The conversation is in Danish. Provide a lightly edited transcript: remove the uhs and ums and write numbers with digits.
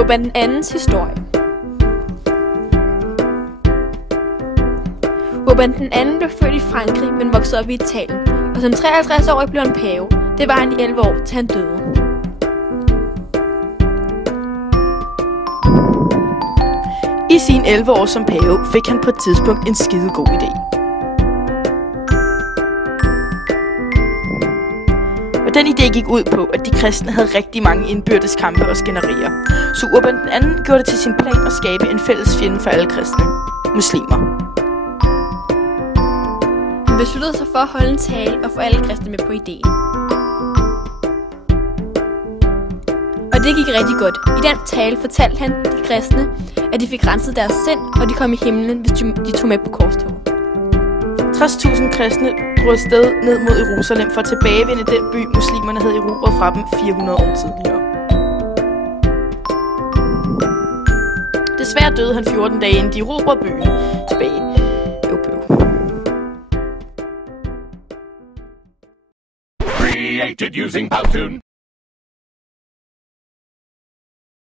Urban den andens historie. Urban den anden blev født i Frankrig, men voksede op i Italien, og som 53-årig blev han pave. Det var han i 11 år, til han døde. I sine 11 år som pave fik han på et tidspunkt en skidegod idé. Og den idé gik ud på, at de kristne havde rigtig mange indbyrdes kampe og skænderier. Så Urban den anden gjorde det til sin plan at skabe en fælles fjende for alle kristne, muslimer. Han besluttede sig for at holde en tale og få alle kristne med på ideen. Og det gik rigtig godt. I den tale fortalte han de kristne, at de fik renset deres sind, og de kom i himlen, hvis de tog med på korstog. 60.000 kristne drog afsted ned mod Jerusalem for at tilbagevinde den by, muslimerne havde erobret fra dem 400 år tidligere. Desværre døde han 14 dage inden de erobrede byen tilbage. Created using Powtoon.